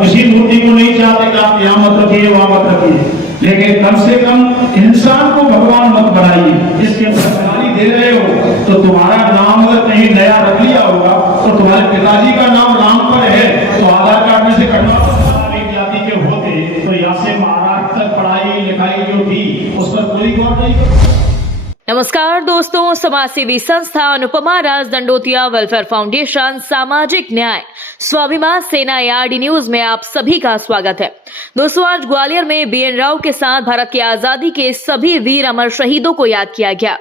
हम किसी मूर्ति को नहीं चाहते कि आप यहाँ मत रखिए वहां मत रखिए, लेकिन कम से कम इंसान को भगवान मत बनाइए। इसके अंदर गाली दे रहे हो तो तुम्हारा नाम अगर कहीं नया रख लिया होगा तो तुम्हारे पिताजी का नाम राम पर है तो आधार कार्ड में से कटवा जाति के होते तो यहाँ से महाराष्ट्र तक पढ़ाई लिखाई जो थी उस पर कोई गौर नहीं। नमस्कार दोस्तों, समाजसेवी संस्था अनुपमा राज दंडोतिया वेलफेयर फाउंडेशन सामाजिक न्याय स्वाभिमान सेना ARD न्यूज में आप सभी का स्वागत है। दोस्तों, आज ग्वालियर में BN राव के साथ भारत की आजादी के सभी वीर अमर शहीदों को याद किया गया।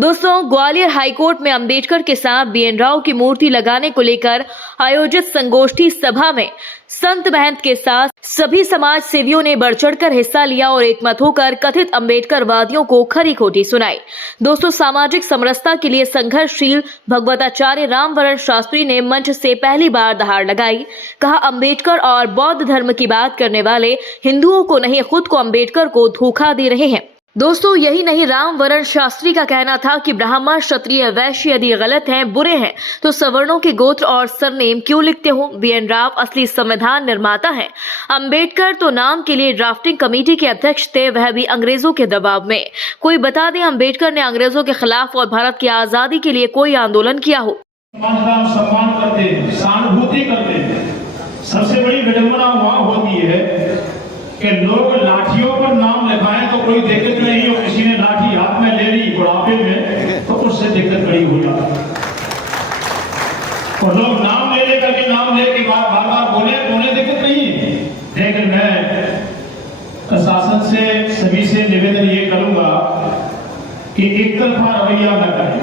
दोस्तों, ग्वालियर हाईकोर्ट में अंबेडकर के साथ BN राव की मूर्ति लगाने को लेकर आयोजित संगोष्ठी सभा में संत महंत के साथ सभी समाज सेवियों ने बढ़ चढ़कर हिस्सा लिया और एकमत होकर कथित अंबेडकरवादियों को खरी खोटी सुनाई। दोस्तों, सामाजिक समरसता के लिए संघर्षशील भगवताचार्य रामवरण शास्त्री ने मंच से पहली बार दहाड़ लगाई। कहा, अंबेडकर और बौद्ध धर्म की बात करने वाले हिंदुओं को नहीं खुद को अंबेडकर को धोखा दे रहे हैं। दोस्तों, यही नहीं, रामवरण शास्त्री का कहना था कि ब्राह्मण क्षत्रिय वैश्य यदि गलत हैं, बुरे हैं तो सवर्णों के गोत्र और सरनेम क्यों लिखते हो। BN राव असली संविधान निर्माता हैं। अंबेडकर तो नाम के लिए ड्राफ्टिंग कमेटी के अध्यक्ष थे, वह भी अंग्रेजों के दबाव में। कोई बता दें, अंबेडकर ने अंग्रेजों के खिलाफ और भारत की आजादी के लिए कोई आंदोलन किया हो। सम्मान करते, सहानुभूति करते। सबसे बड़ी विडंबना वहां होती है कि लोग लाठियों पर नाम लिखाएं तो कोई दिक्कत नहीं हो, किसी ने लाठी हाथ में ले ली बुढ़ापे में तो उससे दिक्कत बड़ी हो जाती है। और लोग नाम ले लेकर के नाम लेके बार बार बोले तो उन्हें दिक्कत नहीं है। लेकिन मैं प्रशासन से सभी से निवेदन ये करूंगा कि एक तरफा रवैया न करें।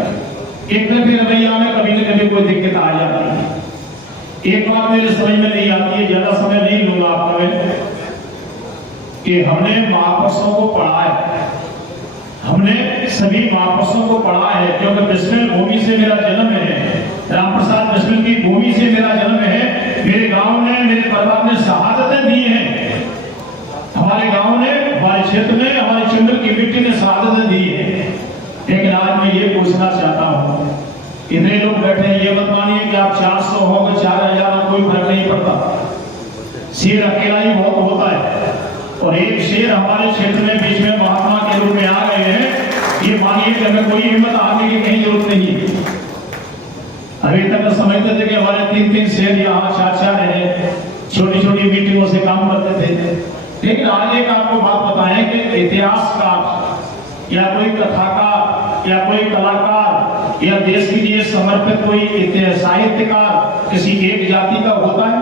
एक तरफे रवैया में कभी न कभी कोई दिक्कत आ जाती है। एक बात मेरे समझ में नहीं आती है, ज्यादा समय नहीं लूंगा आपका मैं, कि हमने महापुरुषों को पढ़ा है, हमने सभी महापुरुषों को पढ़ा है, क्योंकि बिस्मिल भूमि से मेरा जन्म है, रामप्रसाद बिस्मिल की भूमि से मेरा जन्म है। मेरे गांव ने, मेरे परिवार ने शहादतें दी हैं। हमारे गांव ने, हमारे क्षेत्र में, हमारे चंबल की मिट्टी ने शहादतें दी है। लेकिन आज मैं ये पूछना चाहता हूँ, इतने लोग बैठे हैं, ये मत मानिए कि आप 400 हो गए 4000, कोई फर्क नहीं पड़ता। शेर अकेला ही बहुत होता है और एक शेर हमारे क्षेत्र में बीच में महात्मा के रूप में आ गए हैं। ये मानिए कि हमें कोई हिम्मत आने की कहीं जरूरत नहीं है। अभी तक समझते थे कि हमारे 3-3 शेर यहाँ 4-4 रहे, छोटी छोटी मीटिंगों से काम करते थे। लेकिन आज एक आपको बात बताएं कि इतिहासकार या कोई कथाकार या कोई कलाकार या देश के लिए समर्पित कोई साहित्यकार किसी एक जाति का होता है?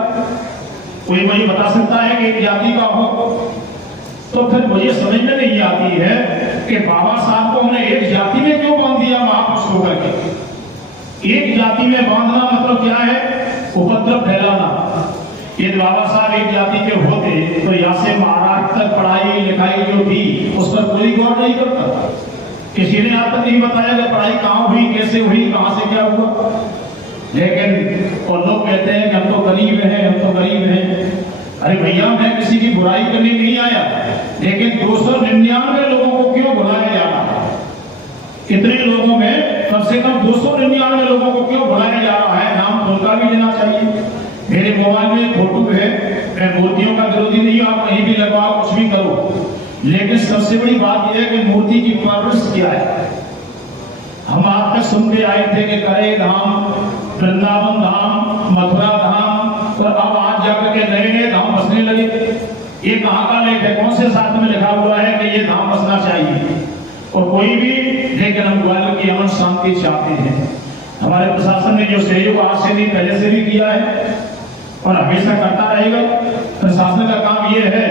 कोई मुझे बता सकता है कि एक जाति का हो? तो फिर मुझे समझ में नहीं आती है कि बाबा साहब को हमने एक जाति में क्यों बांध दिया महापुरुष होकर के। एक जाति में बांधना मतलब क्या है? उपद्रव फैलाना। यदि बाबा साहब एक जाति के होते तो यहाँ से महाराष्ट्र तक पढ़ाई लिखाई जो थी उस पर कोई गौर नहीं करता। किसी ने आज तक नहीं बताया कि पढ़ाई कहाँ हुई, कैसे हुई, कहाँ से क्या हुआ। लेकिन और लोग कहते हैं कि हम तो गरीब हैं, हम तो गरीब हैं। अरे भैया, मैं किसी की बुराई करने नहीं आया, लेकिन 299 लोगों को क्यों बुलाया जा रहा है? कितने लोगों में कम से कम 299 लोगों को क्यों बुलाया जा रहा है? नाम उनका भी लेना चाहिए। मेरे मोबाइल में फोटो है, मैं मूर्तियों का विरोधी नहीं हूं, आप कहीं भी लगवाओ, कुछ भी करो। लेकिन सबसे बड़ी बात यह है कि मूर्ति की परवरिश क्या है। हम आप तक सुनते आए थे कि करे धाम, वृंदावन धाम, मथुरा धाम, और अब आज जाकर के नए नए धाम बसने लगे। ये कहाँ का लेख है? कौन से शास्त्र में लिखा हुआ है कि ये धाम बसना चाहिए? और कोई भी, लेकिन हम ग्वालियर की अमन शांति चाहते हैं। हमारे प्रशासन ने जो सहयोग आज से नहीं पहले से भी किया है और हमेशा करता रहेगा। प्रशासन का काम यह है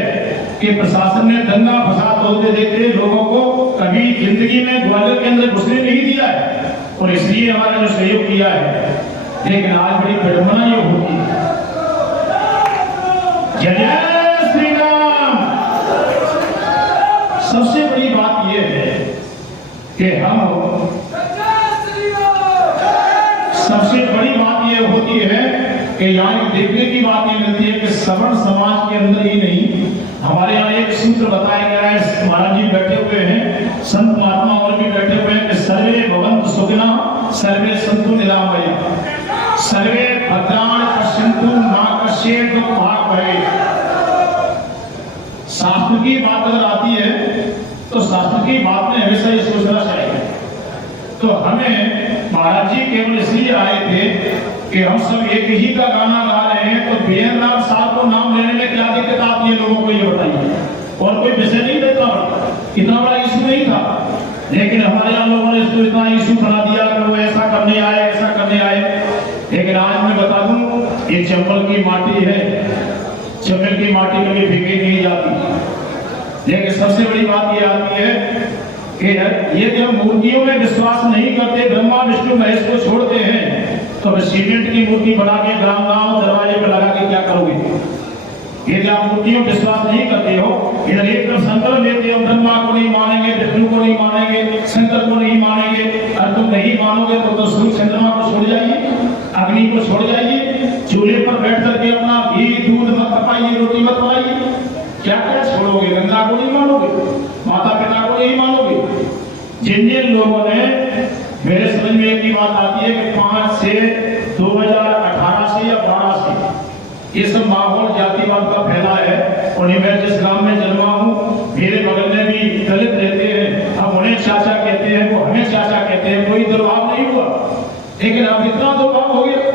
कि प्रशासन ने दंगा फसाद होते देते लोगों को कभी जिंदगी में ग्वालियर के अंदर घुसने नहीं दिया है और इसलिए हमारा जो सहयोग किया है। लेकिन आज बड़ी विडंबना ये होती है। जय श्री राम। सबसे बड़ी बात यह है कि सबसे बड़ी बात यह होती है कि यहाँ देखने की बात ये मिलती है कि सवर्ण समाज के अंदर ही नहीं, हमारे यहाँ एक सूत्र बताया गया है। महाराज जी बैठे हुए हैं, संत महात्मा और भी बैठे हुए हैं कि सर्वे भवन्तु सुखिनः सर्वे सन्तु निरामया सर्वे भद्राणि पश्यन्तु मा कश्चित् भाग भरे। शास्त्र की बात अगर आती है तो शास्त्र की बात में हमेशा ये सोचना चाहिए। तो हमें महाराज जी केवल इसलिए आए थे कि हम सब एक ही का गाना गा रहे हैं, तो बीएन राव साहब को नाम लेने में क्या दिक्कत आती है लोगों को, ये बताइए। और कोई विषय नहीं देता, इतना बड़ा इशू नहीं था, लेकिन हमारे यहाँ लोगों ने इसको इतना इशू बना दिया कि वो ऐसा करने आए, ऐसा करने आए। लेकिन आज मैं बता दूं, ये चंबल की माटी है, चंबल की माटी कभी फेंकी नहीं जाती। लेकिन सबसे बड़ी बात ये आती है कि ये जब मूर्तियों में विश्वास नहीं करते, ब्रह्मा विष्णु महेश को छोड़ते हैं, तो सीमेंट की मूर्ति बना के ग्राम गांव दरवाजे पर लगा के क्या करोगे? ये जब आप मूर्तियों में विश्वास नहीं करते हो, इधर एक तरफ संकल्प लेते हो ब्रह्मा को नहीं मानेंगे, विष्णु को नहीं मानेंगे, शंकर को नहीं मानेंगे, और तुम नहीं मानोगे तो सूर्य चंद्रमा को छोड़ जाइए, अग्नि को छोड़ जाइए, चूल्हे पर बैठ करके अपना घी दूध मत पकाइए, रोटी मत बनाइए, क्या क्या छोड़ोगे? गंगा को नहीं मानोगे, माता पिता को नहीं मानोगे। जिन जिन लोगों ने, मेरे समझ में एक ही बात आती है कि 5 से 2018 से या 12 से ये सब माहौल जातिवाद का फैला है। और मैं जिस गांव में जन्मा हूँ, मेरे बगल में भी दलित रहते हैं, हम उन्हें चाचा कहते हैं, वो हमें चाचा कहते हैं, कोई दुर्भाव नहीं हुआ। लेकिन अब इतना दुर्भाव हो गया,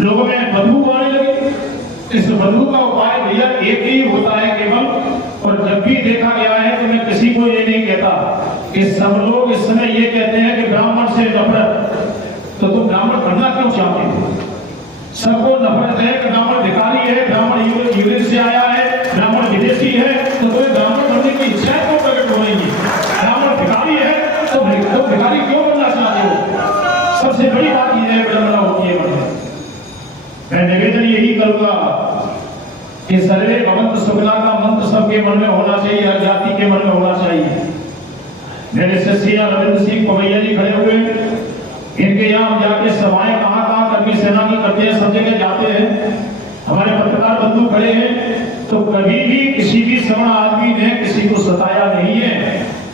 लोगों में बदबू आने लगी। इस बदबू का उपाय भैया एक ही होता है केवल, और जब भी देखा गया है तो मैं किसी को ये नहीं कहता कि सब लोग इस समय ये कहते हैं कि ब्राह्मण से नफरत, तो तुम ब्राह्मण बनना क्यों चाहते हो? सबको नफरत है कि ब्राह्मण भिखारी है, ब्राह्मण यूरोप से आया है, ब्राह्मण विदेशी है, तो कोई ब्राह्मण बनने की इच्छा क्यों प्रकट हो रही है? ब्राह्मण भिखारी है तो भिखारी क्यों बनना चाहते हो? सबसे बड़ी बात यह है, विडंबना होती है। मैं निवेदन यही करूंगा कि सर्वे भवन्तु सुखिनः का मंत्र सबके मन में होना चाहिए, हर जाति के मन में होना चाहिए। मेरे शिष्य रविंद्र सिंह पवैया जी खड़े हुए, इनके यहाँ हम जाके सभाएं कहाँ कर्मी सेना की करते हैं, सब जगह जाते हैं। हमारे पत्रकार बंधु खड़े हैं, तो कभी भी किसी भी सवर्ण आदमी ने किसी को सताया नहीं है।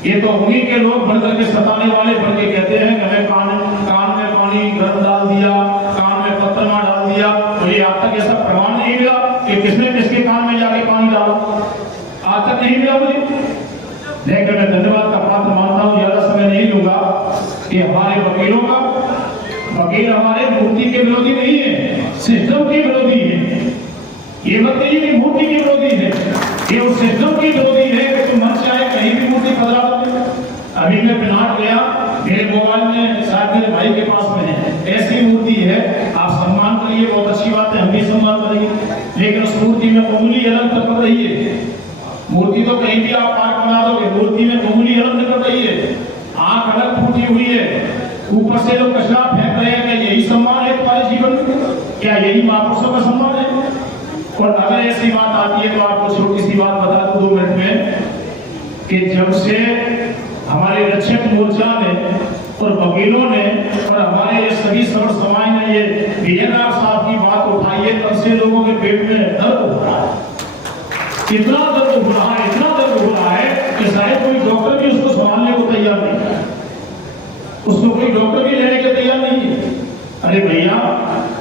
ये तो उन्हीं के लोग बन करके सताने वाले बन के कहते हैं कि हमें कान में पानी गर्म डाल दिया, कान में पत्थरमा डाल दिया। तो ये आज तक ऐसा प्रमाण नहीं मिला कि किसने किसके कान में जाके पानी डाला, आज तक नहीं मिला मुझे। लेकिन मैं धन्यवाद का पात्र मानता हूँ, ज्यादा समय नहीं लूंगा, कि हमारे वकीलों का, वकील हमारे मूर्ति के विरोधी नहीं है, सिस्टम के विरोधी है। ये मत कहिए कि मूर्ति के विरोधी है, ये उस सिस्टम के विरोधी है कि तुम मन चाहे कहीं भी मूर्ति बदला दो। अभी मैं बिनाट गया, मेरे मोबाइल में शायद मेरे भाई के पास में है, ऐसी मूर्ति है, आप सम्मान करिए, बहुत अच्छी बात है, हम भी सम्मान करेंगे। लेकिन उस मूर्ति में उंगली अलग तक रही है। मूर्ति तो कहीं भी आप पार्क बना दोगे, मूर्ति में उंगली अलग निकल रही है, आंख अलग फूटी हुई है, ऊपर से लोग कचरा फेंक रहे हैं। क्या यही सम्मान है तुम्हारे जीवन में? क्या यही महापुरुषों का सम्मान है? और अगर ऐसी बात आती है तो आपको छोटी सी बात बता दूं 2 मिनट में, कि जब से हमारे रक्षक मोर्चा ने और वकीलों ने और हमारे सभी सर्व समाज ने ये बीएन राव साहब की बात उठाई है, तब से लोगों के पेट में दर्द हो रहा है, इतना दर्द हो रहा है, इतना दर्द हो रहा है कि शायद कोई डॉक्टर भी उसको संभालने को तैयार नहीं है, उसको कोई डॉक्टर भी लेने के तैयार नहीं है। अरे भैया,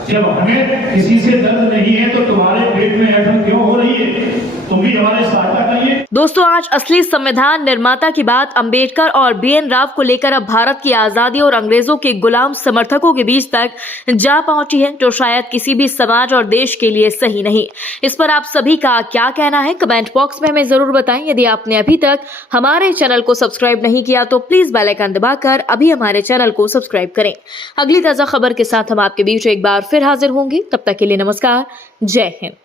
जब हमें किसी से दर्द नहीं है तो तुम्हारे पेट में ऐठन क्यों हो रही है? तुम भी हमारे सहायता करिए। दोस्तों, आज असली संविधान निर्माता की बात अंबेडकर और बीएन राव को लेकर अब भारत की आजादी और अंग्रेजों के गुलाम समर्थकों के बीच तक जा पहुंची है, जो शायद किसी भी समाज और देश के लिए सही नहीं। इस पर आप सभी का क्या कहना है, कमेंट बॉक्स में हमें जरूर बताएं। यदि आपने अभी तक हमारे चैनल को सब्सक्राइब नहीं किया तो प्लीज बेल आइकन दबाकर अभी हमारे चैनल को सब्सक्राइब करें। अगली ताजा खबर के साथ हम आपके बीच एक बार फिर हाजिर होंगे। तब तक के लिए नमस्कार, जय हिंद।